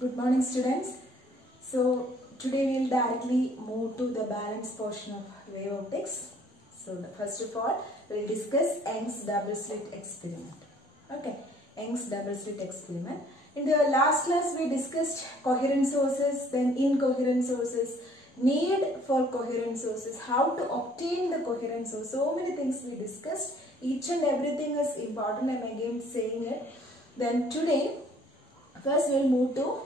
Good morning, students. So today we will directly move to the balance portion of wave optics. So first of all, we will discuss Young's double slit experiment. Okay, Young's double slit experiment. In the last class we discussed coherent sources, then incoherent sources, need for coherent sources, how to obtain the coherent source. So many things we discussed. Each and everything is important. I am again saying it. Then today, first we will move to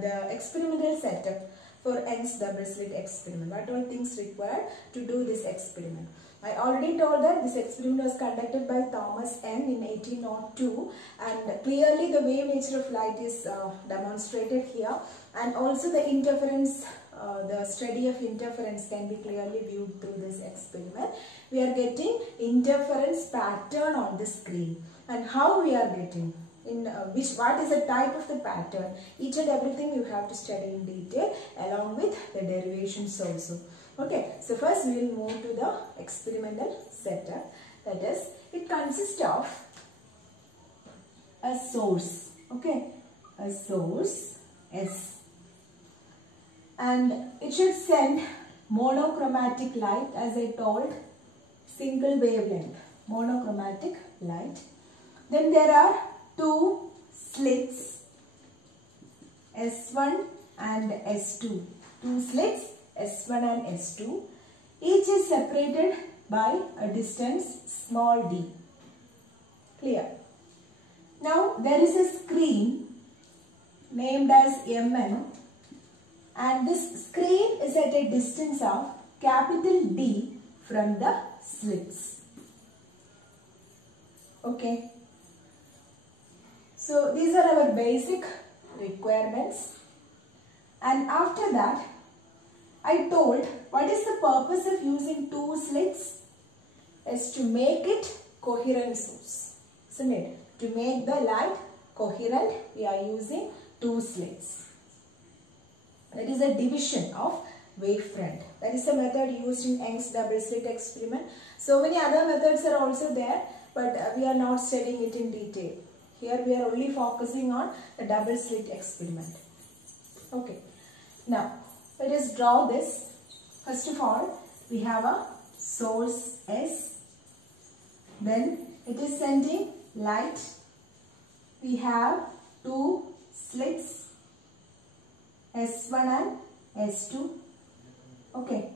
the experimental setup for Young's double slit experiment. What all things required to do this experiment? I already told that this experiment was conducted by Thomas Young in 1802, and clearly the wave nature of light is demonstrated here, and also the interference, the study of interference can be clearly viewed through this experiment. We are getting interference pattern on the screen, and how we are getting, what is the type of the pattern, each and everything you have to study in detail along with the derivations also. Okay, so first we will move to the experimental setup. That is, it consists of a source, okay, a source S, and it should send monochromatic light, as I told, single wavelength, monochromatic light. Then there are two slits, S1 and S2. Two slits, S1 and S2. Each is separated by a distance small d. Clear? Now there is a screen named as Mn, and this screen is at a distance of capital D from the slits. Okay. So these are our basic requirements, and after that I told what is the purpose of using two slits is to make it coherent source, isn't it? To make the light coherent, we are using two slits. That is a division of wavefront. That is a method used in Young's double slit experiment. So many other methods are also there, but we are not studying it in detail. Here we are only focusing on the double slit experiment. Okay. Now, let us draw this. First of all, we have a source S. Then it is sending light. We have two slits, S1 and S2. Okay.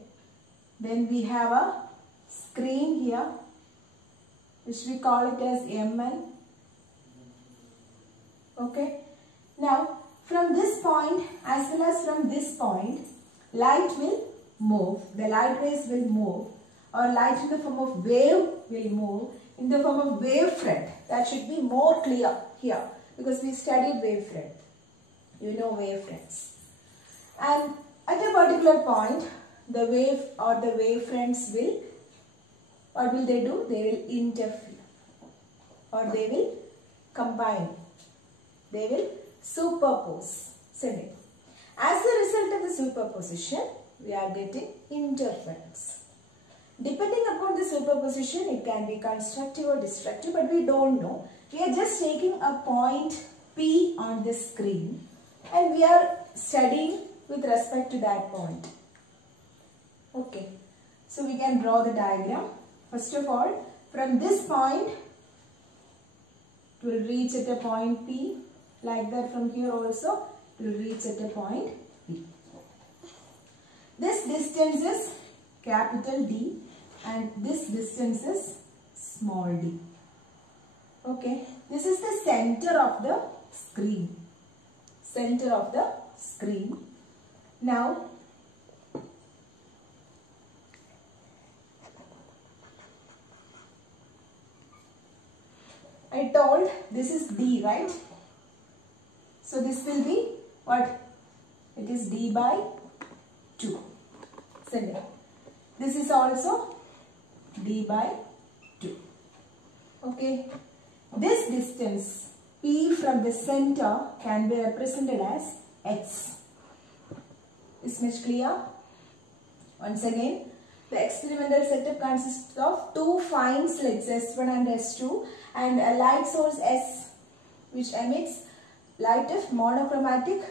Then we have a screen here, which we call it as Mn. Okay. Now, from this point as well as from this point, light will move. The light rays will move, or light in the form of wave will move in the form of wavefront. That should be more clear here, because we studied wavefront. You know wavefronts. And at a particular point, the wave or the wavefronts will, what will they do? They will interfere, or they will combine. They will superpose. As a result of the superposition, we are getting interference. Depending upon the superposition, it can be constructive or destructive, but we don't know. We are just taking a point P on the screen, and we are studying with respect to that point. Okay. So we can draw the diagram. First of all, from this point, it will reach at a point P. Like that, from here also it will reach at a point P. This distance is capital D, and this distance is small d. Okay. This is the center of the screen. Center of the screen. Now, I told this is D, right? So this will be what? It is D by 2. This is also D by 2. Okay. This distance P from the center can be represented as X. Is much clear? Once again, the experimental setup consists of two fine slits S1 and S2 and a light source S, which emits light of monochromatic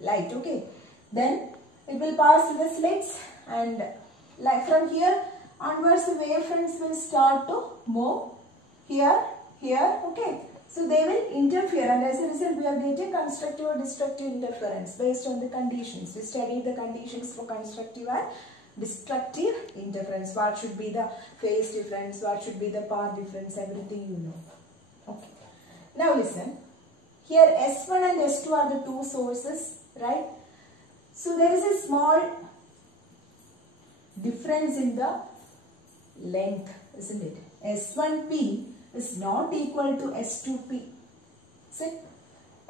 light. Okay. Then it will pass through the slits, and like from here onwards the wavefronts will start to move here, here. Okay. So they will interfere, and as a result we are getting constructive or destructive interference based on the conditions. We study the conditions for constructive and destructive interference. What should be the phase difference, what should be the path difference, everything you know. Okay. Now listen. Here S1 and S2 are the two sources, right? So there is a small difference in the length, isn't it? S1P is not equal to S2P. See?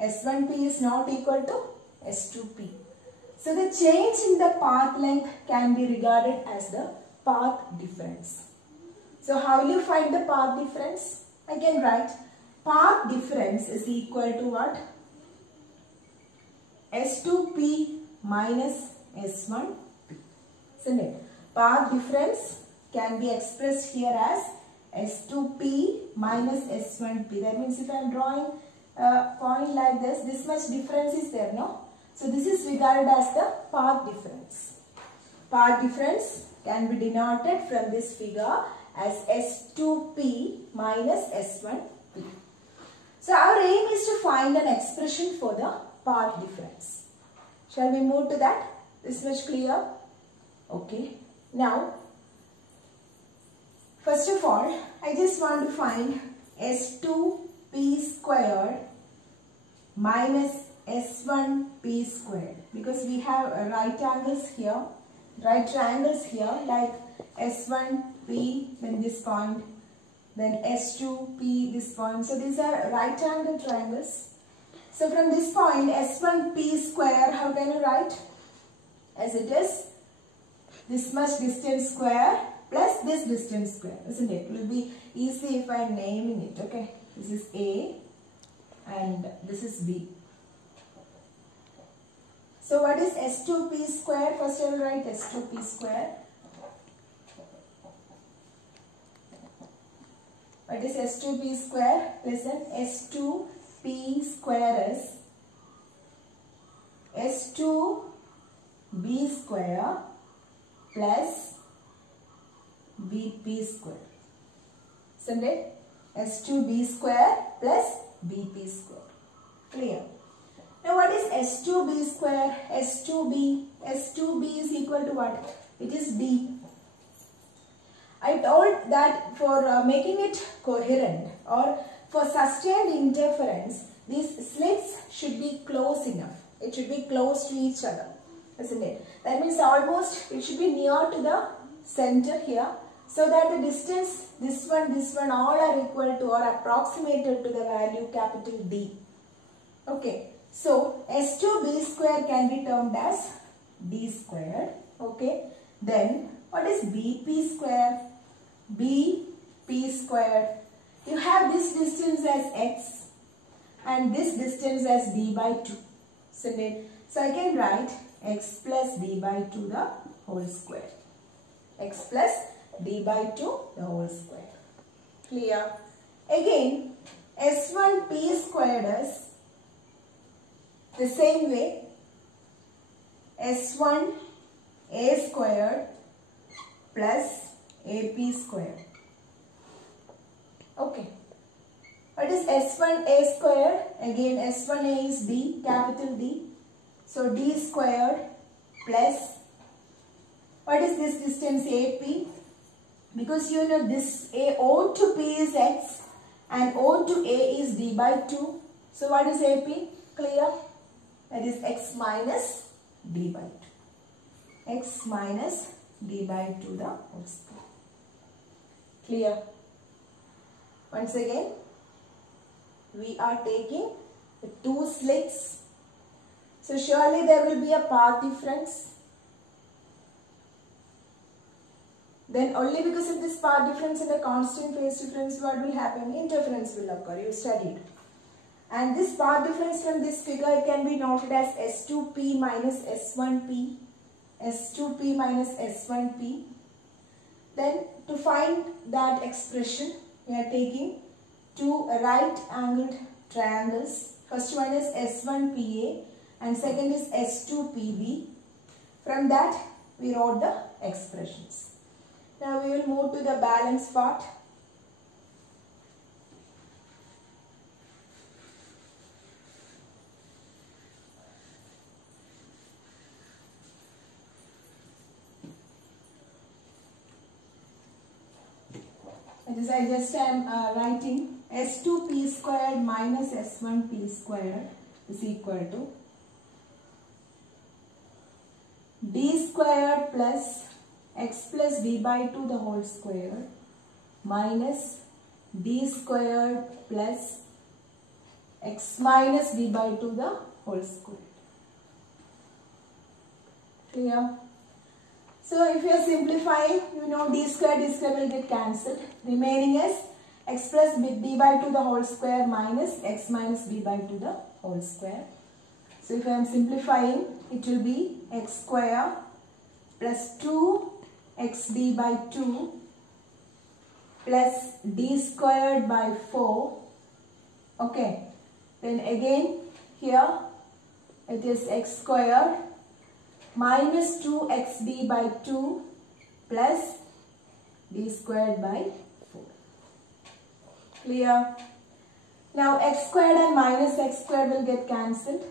S1P is not equal to S2P. So the change in the path length can be regarded as the path difference. So how will you find the path difference? I can write path difference is equal to what? S2P minus S1P. Isn't it? Path difference can be expressed here as S2P minus S1P. That means if I am drawing a point like this much difference is there, no? So this is regarded as the path difference. Path difference can be denoted from this figure as S2P minus S1P. So our aim is to find an expression for the path difference. Shall we move to that? This much clear? Okay. Now, first of all, I just want to find S2P squared minus S1P squared, because we have right triangles here like S1P, then this point, then S2P, this point. So these are right angle triangles. So from this point S1P square, how can you write? As it is this much distance square plus this distance square, isn't it? It will be easy if I am naming it. Okay, this is A and this is B. So what is S2P square? First I will write S2P square. What is S2P square? Listen, S2P square is S2B square plus BP square. Isn't it? S2B square plus BP square. Clear? Now what is S2B square? S2B is equal to what? It is D. I told that for making it coherent or for sustained interference, these slits should be close enough. It should be close to each other, isn't it? That means almost it should be near to the center here, so that the distance, this one, all are equal to or approximated to the value capital D. Okay. So S2B square can be termed as D squared. Okay. Then what is BP square? BP squared. You have this distance as X and this distance as D by 2. So I can write X plus D by 2 the whole square. X plus D by 2 the whole square. Clear? Again, S1P squared is the same way, S1A squared plus AP squared. Okay. What is S1A squared? Again, S1A is D, capital D. So D squared plus, what is this distance AP? Because you know this O to P is X and O to A is D by 2. So what is AP? Clear? That is X minus D by 2. X minus D by 2 the whole square. Clear? Once again, we are taking the two slits. So surely there will be a path difference. Then only because of this path difference and a constant phase difference, what will happen? Interference will occur. You studied. And this path difference from this figure can be noted as S2P minus S1P. S2P minus S1P. Then to find that expression, we are taking two right angled triangles. First one is S1PA. and second is S2PB. From that we wrote the expressions. Now we will move to the balance part. I just am writing S2P squared minus S1P squared is equal to D squared plus X plus D by 2 the whole square minus D squared plus X minus D by 2 the whole square. Clear? So if you are simplifying, you know D square will get cancelled. Remaining is X plus D by 2 the whole square minus X minus D by 2 the whole square. So if I am simplifying, it will be X square plus 2XD by 2 plus D squared by 4. Okay. Then again here it is X squared minus 2XD by 2 plus D squared by 4. Clear? Now X squared and minus X squared will get cancelled.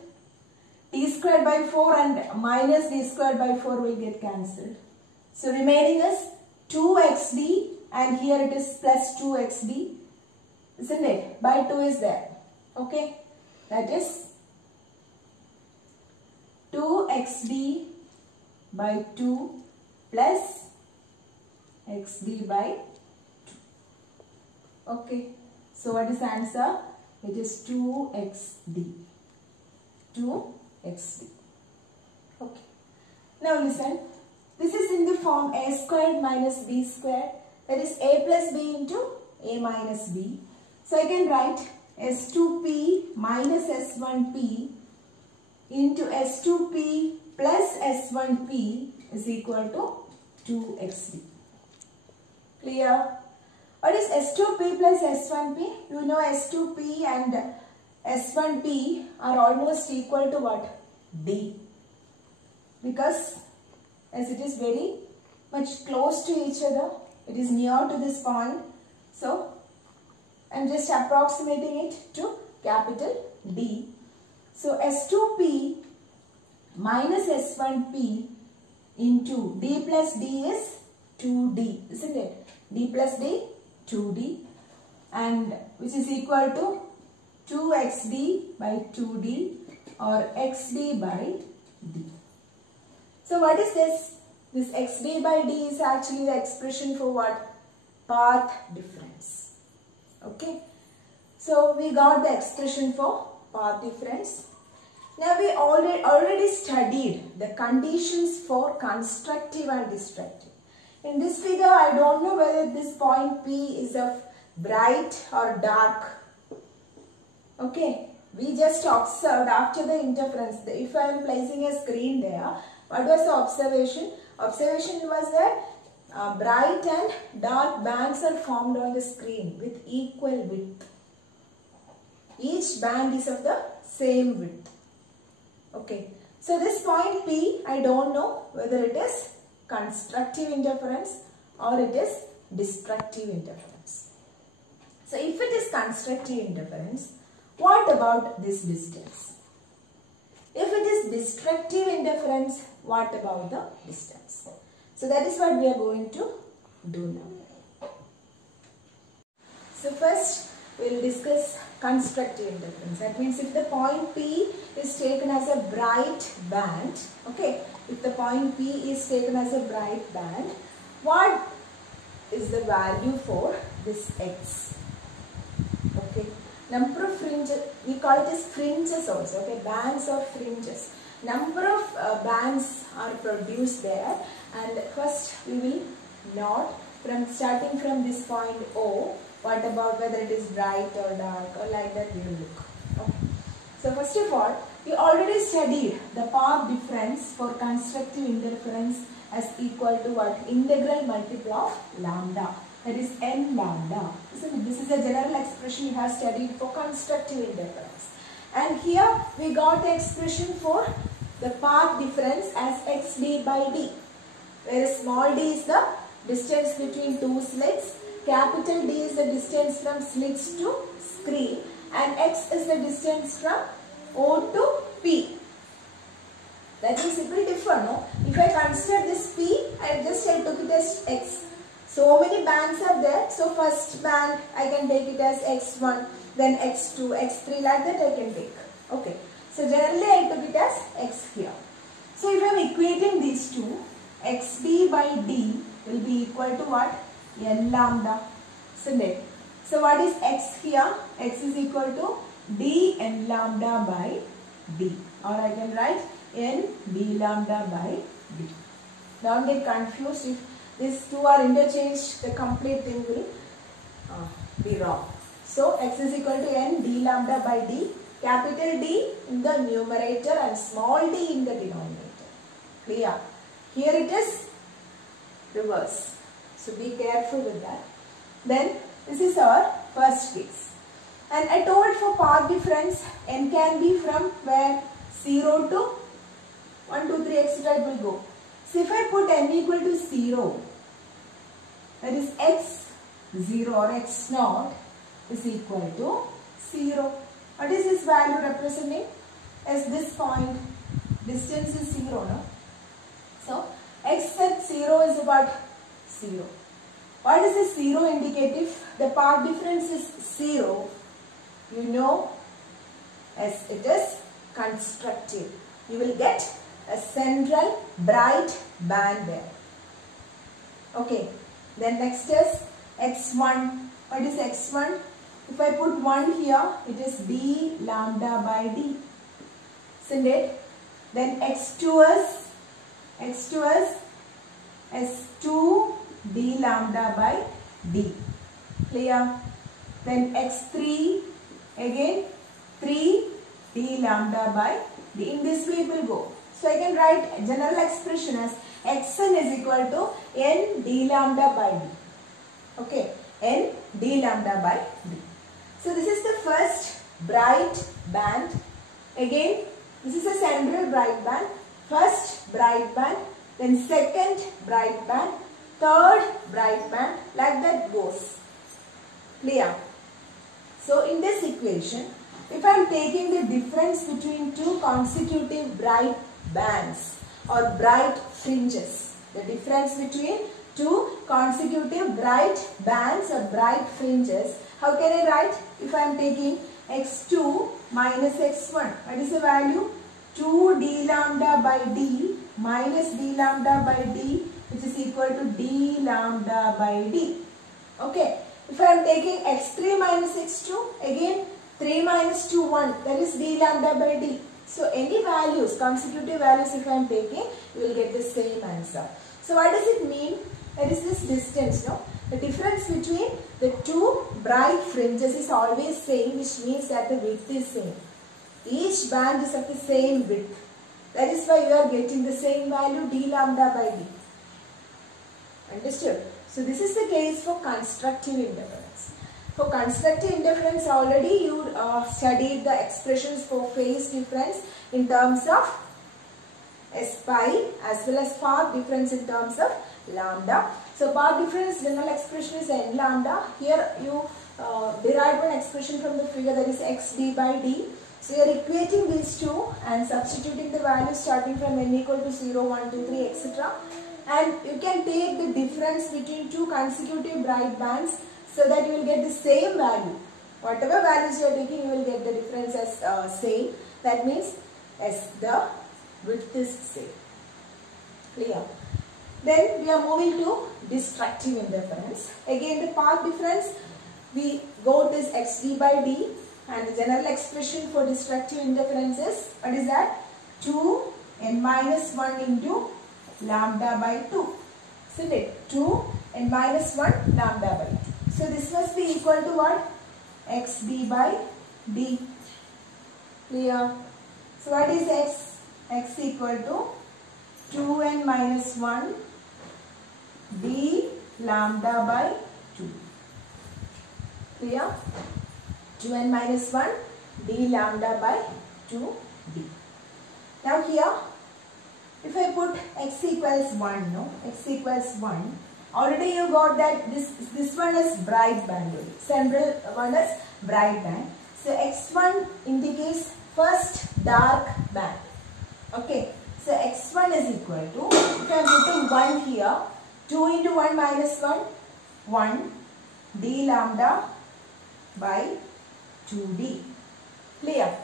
D squared by 4 and minus D squared by 4 will get cancelled. So remaining is 2XD and here it is plus 2XD. Isn't it? By 2 is there. Okay. That is 2XD by 2 plus XD by 2. Okay. So what is the answer? It is 2XD. 2XD. Okay. Now listen. This is in the form A squared minus B squared. That is A plus B into A minus B. So I can write S2P minus S1P into S2P plus S1P is equal to 2XD. Clear? What is S2P plus S1P? You know S2P and S1P are almost equal to what? D. Because as it is very much close to each other, it is near to this point. So I am just approximating it to capital D. So S2P minus S1P into D plus D is 2D, isn't it? D plus D, 2D, and which is equal to 2XD by 2D or XD by D. So what is this? This XD by D is actually the expression for what? Path difference. Okay. So we got the expression for path difference. Now we already studied the conditions for constructive and destructive. In this figure, I don't know whether this point P is of bright or dark. Okay. We just observed after the interference. If I am placing a screen there, what was the observation? Observation was that bright and dark bands are formed on the screen with equal width. Each band is of the same width. Okay. So this point P, I don't know whether it is constructive interference or it is destructive interference. So if it is constructive interference, what about this distance? If it is destructive interference, what about the distance? So that is what we are going to do now. So first we will discuss constructive interference. That means if the point P is taken as a bright band, okay, if the point P is taken as a bright band, what is the value for this X? Okay, number of fringes, we call it as fringes also, okay, bands or fringes. Number of bands are produced there, and first we will note from starting from this point O, what about whether it is bright or dark or like that we will look. Okay. So first of all, we already studied the path difference for constructive interference as equal to what? Integral multiple of lambda. That is n lambda. This is a general expression you have studied for constructive interference. And here we got the expression for the path difference as xd by d, where small d is the distance between two slits, capital D is the distance from slits to screen, and x is the distance from O to P. That is simply different, no? If I consider this P, I took it as x. So many bands are there. So first band I can take it as x1, then x2, x3, like that I can take. Okay. So generally I took it as x here. So if I am equating these two, xd by d will be equal to what? N lambda. Isn't it? So what is x here? X is equal to d n lambda by d. Or I can write n d lambda by d. Don't get confused. If these two are interchanged, the complete thing will be wrong. So x is equal to n d lambda by d. Capital D in the numerator and small d in the denominator. Clear? Here it is reverse. So be careful with that. Then this is our first case. And I told for path difference, n can be from where? 0 to 1, 2, 3, etc. it will go. So if I put n equal to 0, that is x0 or x0 is equal to 0. What is this value representing? As this point, distance is 0, no? So x at 0 is about 0. What is this 0 indicative? The path difference is 0. You know, as it is constructive. You will get a central bright band there. Okay. Then next is x1. What is x1? If I put 1 here, it is d lambda by d. Isn't it? Then x2 is s2 d lambda by d. Clear? Then x3 again 3 d lambda by d. In this way it will go. So I can write general expression as xn is equal to n d lambda by d. Okay, n d lambda by d. So this is the first bright band. Again, this is a central bright band. First bright band, then second bright band, third bright band, like that goes. Clear? So in this equation, if I am taking the difference between two consecutive bright bands or bright fringes, the difference between two consecutive bright bands or bright fringes, how can I write? If I am taking x2 minus x1, what is the value? 2 d lambda by d minus d lambda by d, which is equal to d lambda by d. Okay. If I am taking x3 minus x2, again 3 minus 2, 1, that is d lambda by d. So any values, consecutive values if I am taking, you will get the same answer. So what does it mean? That is this distance, no? The difference between the two bright fringes is always same, which means that the width is same. Each band is of the same width. That is why you are getting the same value d lambda by d. Understood? So this is the case for constructive interference. For constructive interference already you studied the expressions for phase difference in terms of S pi as well as path difference in terms of lambda. So path difference general expression is n lambda. Here you derive an expression from the figure, that is xd by d. So you are equating these two and substituting the values starting from n equal to 0, 1, 2, 3, etc. And you can take the difference between two consecutive bright bands so that you will get the same value. Whatever values you are taking, you will get the difference as same. That means as the width is same. Clear? Then we are moving to destructive interference. Again the path difference, we got this xd by d, and the general expression for destructive interference is, what is that? 2 n minus 1 into lambda by 2. Isn't it? 2 n minus 1 lambda by 2. So this must be equal to what? xd by d. Clear? So what is x? X equal to 2n minus 1 d lambda by 2. Clear? 2n minus 1 d lambda by 2d. Now here, if I put x equals 1, no, x equals 1, already you got that this one is bright band, central one is bright band. So x1 indicates first dark band. Okay, so x1 is equal to, if I am putting 1 here, 2 into 1 minus 1, 1 d lambda by 2d. Clear?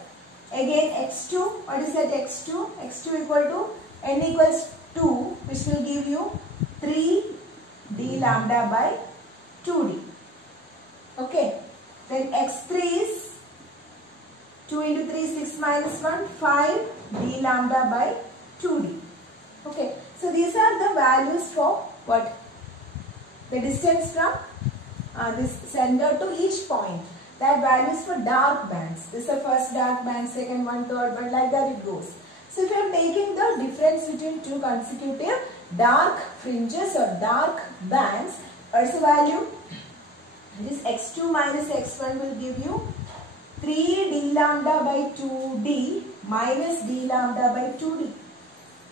Again x2, what is that x2? x2 equal to n equals 2, which will give you 3 d lambda by 2d. Okay, then x3 is 2 into 3 is 6 minus 1, 5 d lambda by 2d. Okay, so these are the values for what? The distance from this center to each point. That values for dark bands. This is the first dark band, second one, third one, like that it goes. So if you are taking the difference between two consecutive dark fringes or dark bands, what's the value? This x2 minus x1 will give you 3 d lambda by 2d minus d lambda by 2d.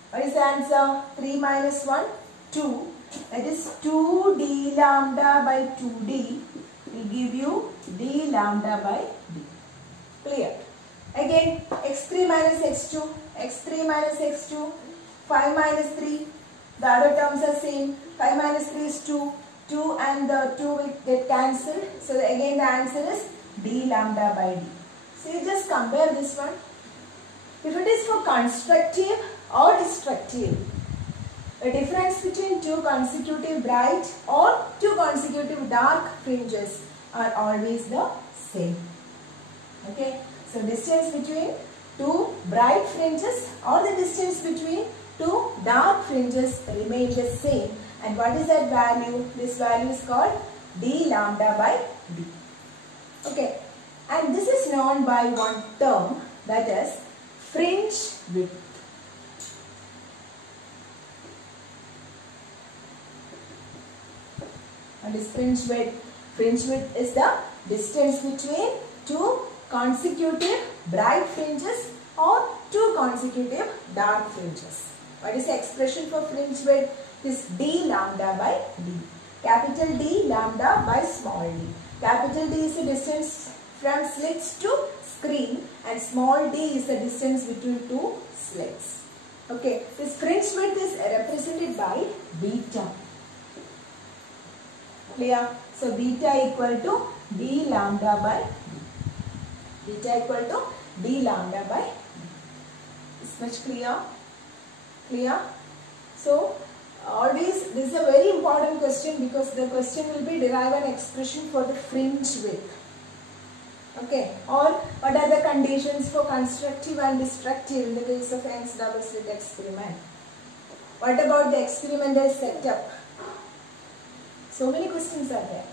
What is the answer? 3 minus 1, 2. That is 2 d lambda by 2d will give you d lambda by d. Clear? Again, x3 minus x2, x3 minus x2, 5 minus 3, the other terms are same, 5 minus 3 is 2, 2 and the 2 will get cancelled. So again the answer is d lambda by d. So you just compare this one. If it is for constructive or destructive, the difference between two consecutive bright or two consecutive dark fringes are always the same. Okay, so distance between two bright fringes or the distance between two dark fringes remain the same. And what is that value? This value is called d lambda by d. Okay, and this is known by one term, that is fringe width. What is fringe width? Fringe width is the distance between two consecutive bright fringes or two consecutive dark fringes. What is the expression for fringe width? Is d lambda by d. Capital D lambda by small d. Capital D is the distance from slits to screen and small d is the distance between two slits. Okay, this fringe width is represented by beta. Clear? So beta equal to d lambda by d. Beta equal to d lambda by d. Is much clear? Clear? So always this is a very important question, because the question will be derive an expression for the fringe width. Okay, or what are the conditions for constructive and destructive in the case of Young's double slit experiment? What about the experimental setup? So many questions are there.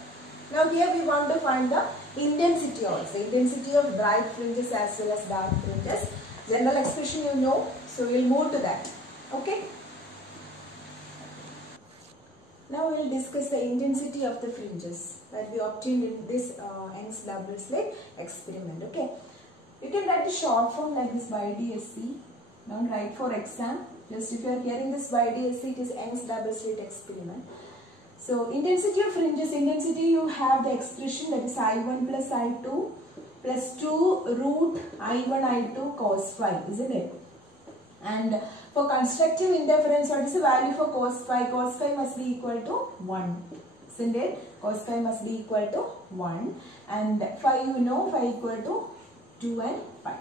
Now here we want to find the intensity also. Intensity of bright fringes as well as dark fringes. General expression you know, so we will move to that. Okay. Now we will discuss the intensity of the fringes that we obtained in this Young's double slit experiment. Okay. You can write a short form like this YDSC. Don't write for exam. Just if you are hearing this YDSC, it is Young's double slit experiment. So intensity of fringes, intensity you have the expression that is I1 plus I2 plus 2 root I1 I2 cos phi, isn't it? And for constructive interference, what is the value for cos phi? Cos phi must be equal to 1, isn't it? Cos phi must be equal to 1 and phi you know, phi equal to 2 and pi.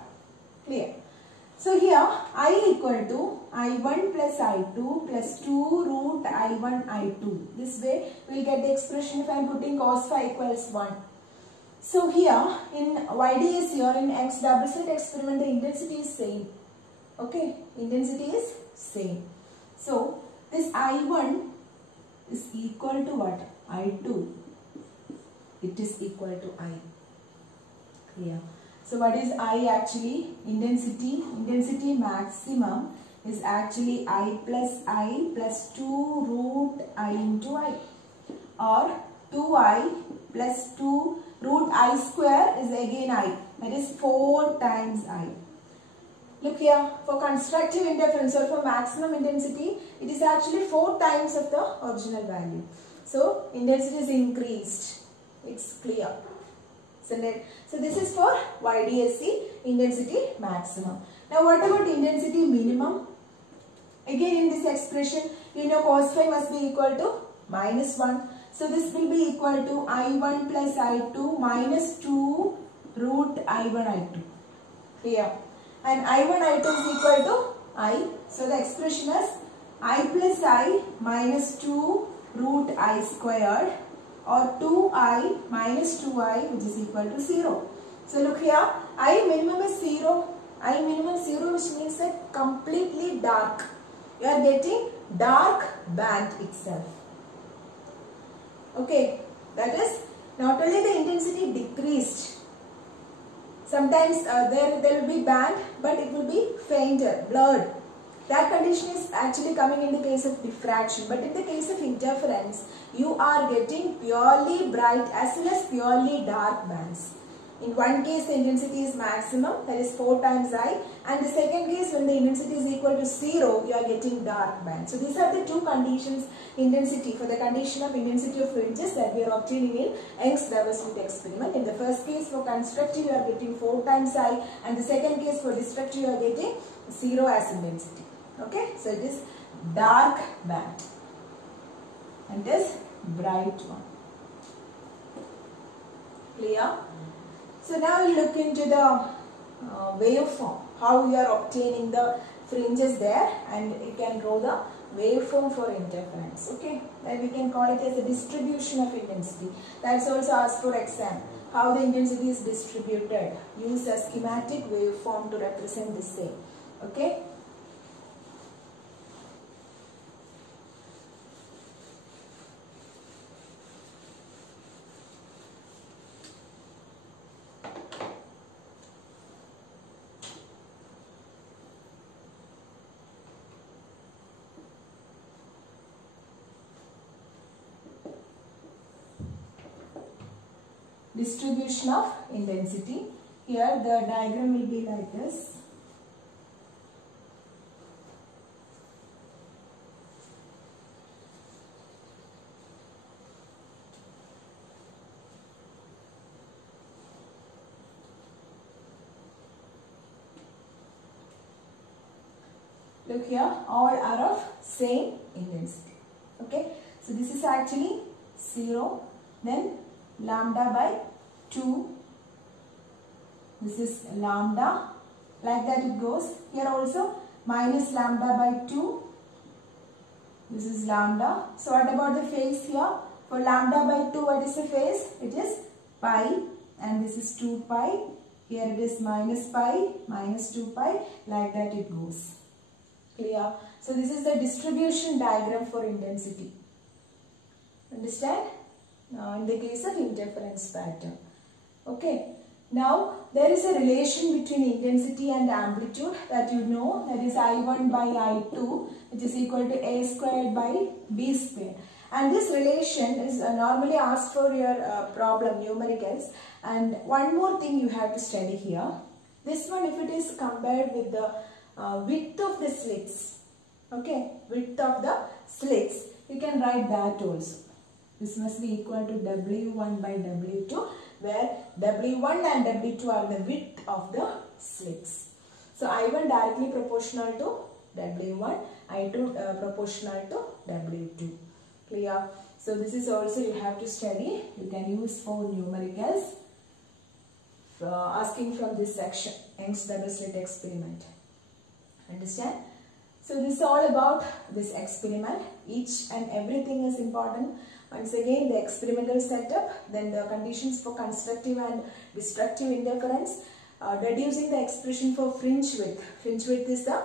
Clear? So here I equal to I1 plus I2 plus 2 root I1 I2. This way we will get the expression if I am putting cos phi equals 1. So here in YDS here in Young's double slit experiment, the intensity is same. Okay, intensity is same. So this I1 is equal to what? I2. It is equal to I. Clear? So what is I actually? Intensity. Intensity maximum is actually I plus 2 root I into I, or 2I plus 2 root I square is again I. that is 4 times I. Look here, for constructive interference or for maximum intensity, it is actually 4 times of the original value. So, intensity is increased. It's clear. So this is for YDSC, intensity maximum. Now, what about intensity minimum? Again, in this expression, you know cos phi must be equal to -1. So, this will be equal to I1 plus I2 minus 2 root I1 I2. Here. And I1 I2 is equal to I. So, the expression is I plus I minus 2 root I squared, or 2I minus 2I, which is equal to 0. So, look here, I minimum is 0. I minimum 0, which means that completely dark. You are getting dark band itself. Okay, that is not only the intensity decreased. Sometimes there will be band, but it will be fainter, blurred. That condition is actually coming in the case of diffraction, but in the case of interference, you are getting purely bright as well as purely dark bands. In one case, the intensity is maximum, that is 4 times I, and the second case, when the intensity is equal to 0, you are getting dark bands. So these are the two conditions, intensity, for the condition of intensity of fringes that we are obtaining in Young's double slit experiment. In the first case, for constructive, you are getting 4 times I, and the second case, for destructive, you are getting 0 as intensity. Okay, so it is dark band and it is bright one. Clear? So now we'll look into the waveform, how we are obtaining the fringes there, and you can draw the waveform for interference. Okay, then we can call it as a distribution of intensity. That's also asked for exam. How the intensity is distributed. Use a schematic waveform to represent the same. Okay. Distribution of intensity. Here the diagram will be like this. Look here, all are of same intensity. Okay, so this is actually 0, then lambda by 2, this is lambda, like that it goes. Here also minus lambda by 2, this is lambda. So what about the phase here? For lambda by 2, what is the phase? It is pi, and this is 2 pi. Here it is minus pi, minus 2 pi, like that it goes. Clear? So this is the distribution diagram for intensity. Understand? In the case of interference pattern. Okay. Now, there is a relation between intensity and amplitude that you know, that is I1 by I2, which is equal to A squared by B squared. And this relation is normally asked for your problem, numericals. And one more thing you have to study here. This one, if it is compared with the width of the slits, okay, width of the slits, you can write that also. This must be equal to W1 by W2, where W1 and W2 are the width of the slits. So I1 directly proportional to W1, I2 proportional to W2. Clear? So this is also you have to study. You can use for numericals. Asking from this section, Young's double slit experiment. Understand? So this is all about this experiment. Each and everything is important. Once again, the experimental setup, then the conditions for constructive and destructive interference, deducing the expression for fringe width. Fringe width is the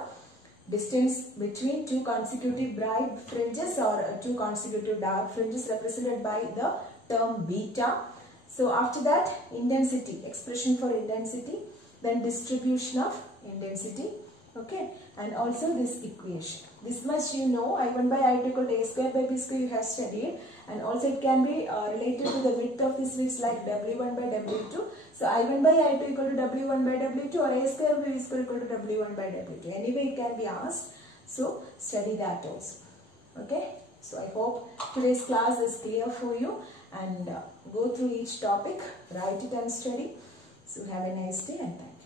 distance between two consecutive bright fringes or two consecutive dark fringes represented by the term beta. So after that, intensity, expression for intensity, then distribution of intensity, Okay, and also this equation. This much you know, I1 by I2 equal to A square by B square you have studied, and also it can be related to the width of the switch like W1 by W2. So I1 by I2 equal to W1 by W2 or A square by B square equal to W1 by W2. Anyway it can be asked. So study that also. Okay. So I hope today's class is clear for you, and go through each topic, write it and study. So have a nice day and thank you.